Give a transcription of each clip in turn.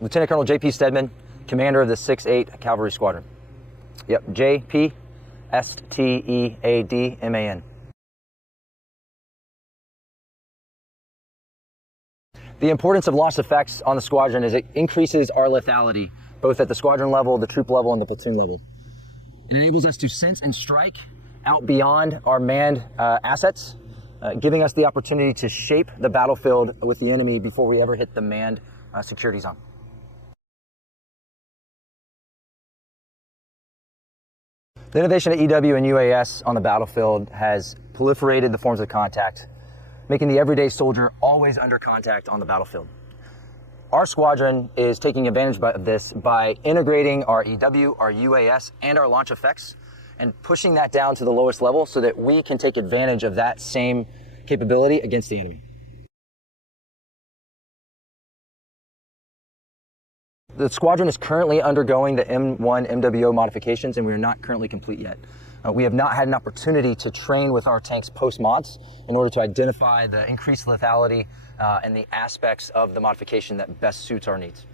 Lieutenant Colonel J.P. Stedman, commander of the 6-8 Cavalry Squadron. Yep, J.P. S-T-E-A-D-M-A-N. The importance of loss effects on the squadron is it increases our lethality, both at the squadron level, the troop level, and the platoon level. It enables us to sense and strike out beyond our manned assets, giving us the opportunity to shape the battlefield with the enemy before we ever hit the manned security zone. The innovation of EW and UAS on the battlefield has proliferated the forms of contact, making the everyday soldier always under contact on the battlefield. Our squadron is taking advantage of this by integrating our EW, our UAS, and our launch effects, and pushing that down to the lowest level so that we can take advantage of that same capability against the enemy. The squadron is currently undergoing the M1 MWO modifications, and we are not currently complete yet. We have not had an opportunity to train with our tanks post-mods in order to identify the increased lethality and the aspects of the modification that best suits our needs.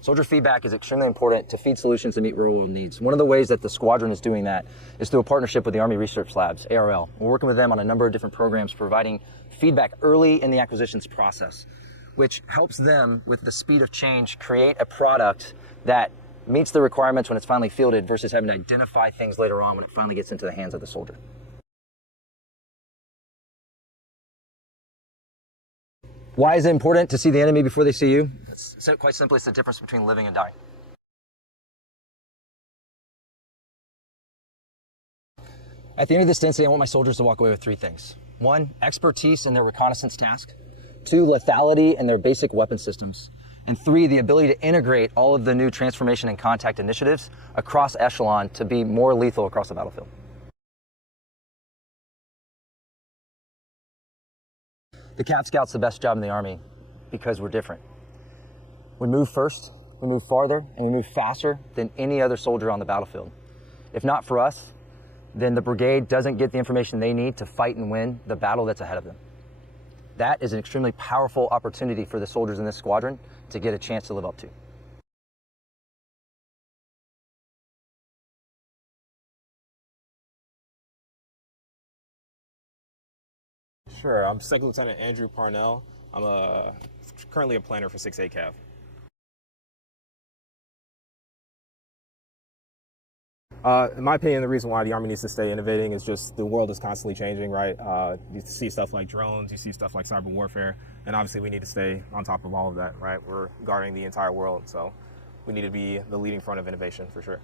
Soldier feedback is extremely important to feed solutions that meet real-world needs. One of the ways that the squadron is doing that is through a partnership with the Army Research Labs, ARL. We're working with them on a number of different programs providing feedback early in the acquisitions process, which helps them, with the speed of change, create a product that meets the requirements when it's finally fielded versus having to identify things later on when it finally gets into the hands of the soldier. Why is it important to see the enemy before they see you? It's quite simply, it's the difference between living and dying. At the end of this density, I want my soldiers to walk away with three things. 1, expertise in their reconnaissance task. 2, lethality in their basic weapon systems. And 3, the ability to integrate all of the new transformation and contact initiatives across echelon to be more lethal across the battlefield. The Cav Scout's the best job in the Army because we're different. We move first, we move farther, and we move faster than any other soldier on the battlefield. If not for us, then the brigade doesn't get the information they need to fight and win the battle that's ahead of them. That is an extremely powerful opportunity for the soldiers in this squadron to get a chance to live up to. Sure, I'm Second Lieutenant Andrew Parnell. I'm currently a planner for 6A Cav. In my opinion, the reason why the Army needs to stay innovating is just the world is constantly changing, right? You see stuff like drones, you see stuff like cyber warfare, and obviously we need to stay on top of all of that, right? We're guarding the entire world, so we need to be the leading front of innovation for sure.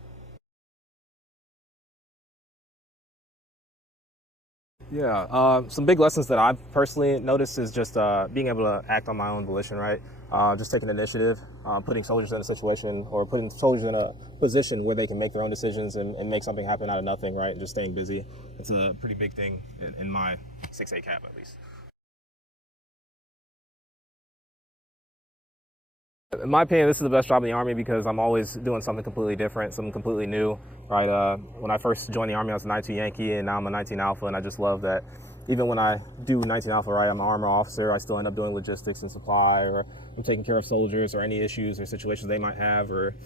Yeah, some big lessons that I've personally noticed is just being able to act on my own volition, right? Just taking initiative, putting soldiers in a situation or putting soldiers in a position where they can make their own decisions and make something happen out of nothing, right? And just staying busy. It's a pretty big thing in my 6A Cav, at least. In my opinion, this is the best job in the Army because I'm always doing something completely different, something completely new, right? When I first joined the Army, I was a 19 Yankee, and now I'm a 19 Alpha, and I just love that even when I do 19 Alpha, right, I'm an armor officer, I still end up doing logistics and supply, or I'm taking care of soldiers or any issues or situations they might have, or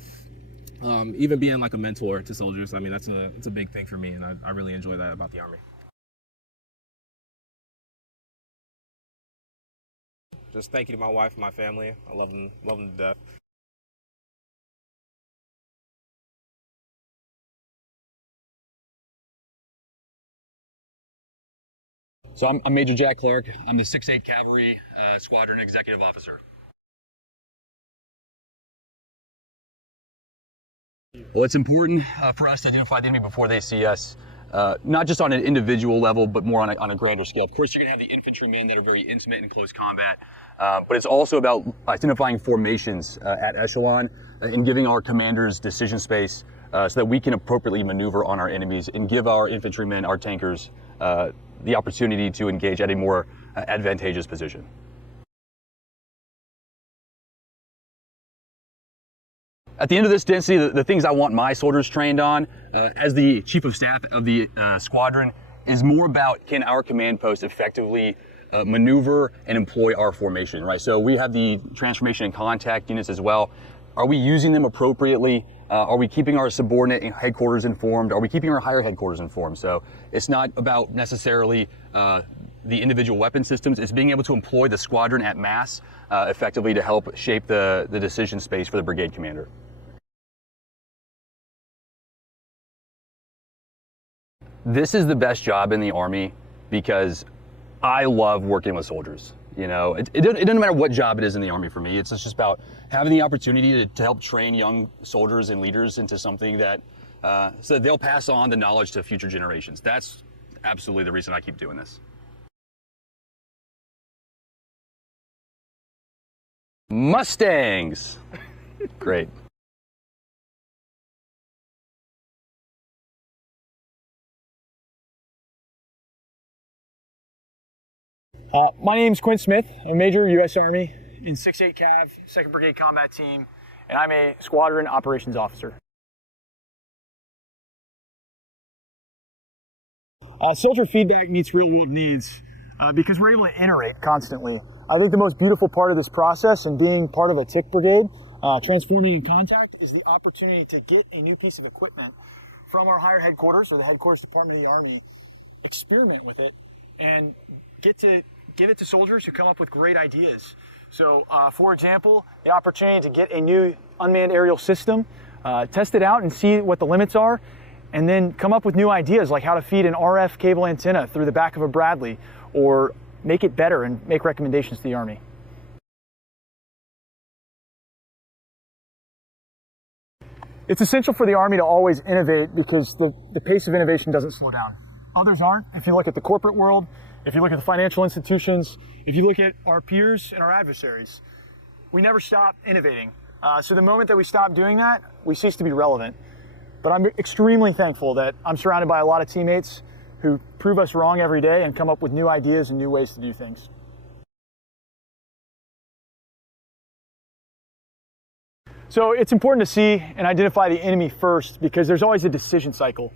even being like a mentor to soldiers. I mean, it's a big thing for me, and I really enjoy that about the Army. Just thank you to my wife and my family. I love them to death. So I'm Major Jack Clark. I'm the 6-8 Cavalry Squadron Executive Officer. Well, it's important for us to identify the enemy before they see us, not just on an individual level, but more on a grander scale. Of course, you're going to have the infantrymen that are very intimate in close combat, but it's also about identifying formations at echelon and giving our commanders decision space so that we can appropriately maneuver on our enemies and give our infantrymen, our tankers, the opportunity to engage at a more advantageous position. At the end of this density, the things I want my soldiers trained on as the Chief of Staff of the squadron is more about, can our command post effectively maneuver and employ our formation, right? So we have the transformation and contact units as well. Are we using them appropriately? Are we keeping our subordinate headquarters informed? Are we keeping our higher headquarters informed? So it's not about necessarily the individual weapon systems. It's being able to employ the squadron at mass effectively to help shape the decision space for the brigade commander. This is the best job in the Army because I love working with soldiers. You know, it doesn't matter what job it is in the Army for me. It's just about having the opportunity to help train young soldiers and leaders into something that, so that they'll pass on the knowledge to future generations. That's absolutely the reason I keep doing this. Mustangs. Great. My name's Quinn Smith. I'm a Major U.S. Army in 6-8 Cav, 2nd Brigade Combat Team, and I'm a Squadron Operations Officer. Soldier feedback meets real-world needs because we're able to iterate constantly. I think the most beautiful part of this process and being part of a TIC brigade, transforming in contact, is the opportunity to get a new piece of equipment from our higher headquarters or the headquarters department of the Army, experiment with it, and get to give it to soldiers who come up with great ideas. So, for example, the opportunity to get a new unmanned aerial system, test it out and see what the limits are, and then come up with new ideas like how to feed an RF cable antenna through the back of a Bradley, or make it better and make recommendations to the Army. It's essential for the Army to always innovate because the pace of innovation doesn't slow down. Others aren't. If you look at the corporate world, if you look at the financial institutions, if you look at our peers and our adversaries, we never stop innovating. So the moment that we stop doing that, we cease to be relevant. But I'm extremely thankful that I'm surrounded by a lot of teammates who prove us wrong every day and come up with new ideas and new ways to do things. So it's important to see and identify the enemy first because there's always a decision cycle.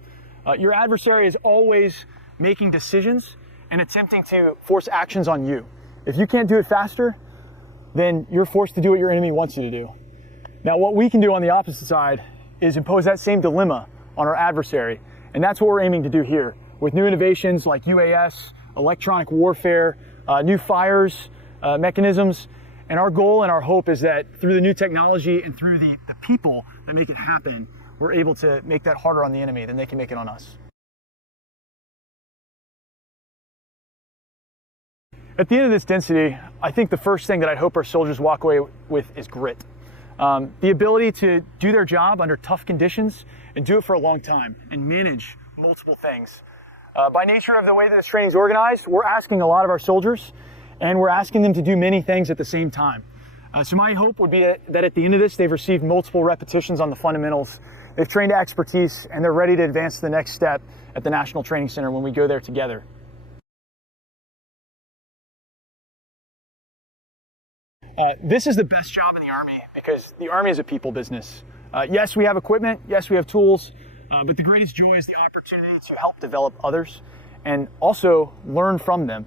Your adversary is always making decisions and attempting to force actions on you. If you can't do it faster, then you're forced to do what your enemy wants you to do. Now, what we can do on the opposite side is impose that same dilemma on our adversary, and that's what we're aiming to do here with new innovations like UAS, electronic warfare, new fires, mechanisms, and our goal and our hope is that through the new technology and through the people that make it happen, we're able to make that harder on the enemy than they can make it on us. At the end of this density, I think the first thing that I'd hope our soldiers walk away with is grit. The ability to do their job under tough conditions and do it for a long time and manage multiple things. By nature of the way that this training is organized, we're asking a lot of our soldiers and we're asking them to do many things at the same time. So my hope would be that at the end of this, they've received multiple repetitions on the fundamentals, they've trained to expertise, and they're ready to advance to the next step at the National Training Center when we go there together. This is the best job in the Army because the Army is a people business. Yes, we have equipment, yes, we have tools, but the greatest joy is the opportunity to help develop others and also learn from them.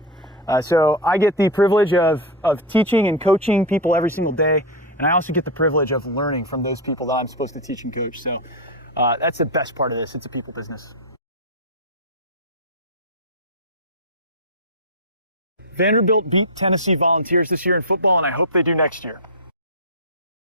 So I get the privilege of teaching and coaching people every single day, and I also get the privilege of learning from those people that I'm supposed to teach and coach. So that's the best part of this. It's a people business. Vanderbilt beat Tennessee Volunteers this year in football, and I hope they do next year.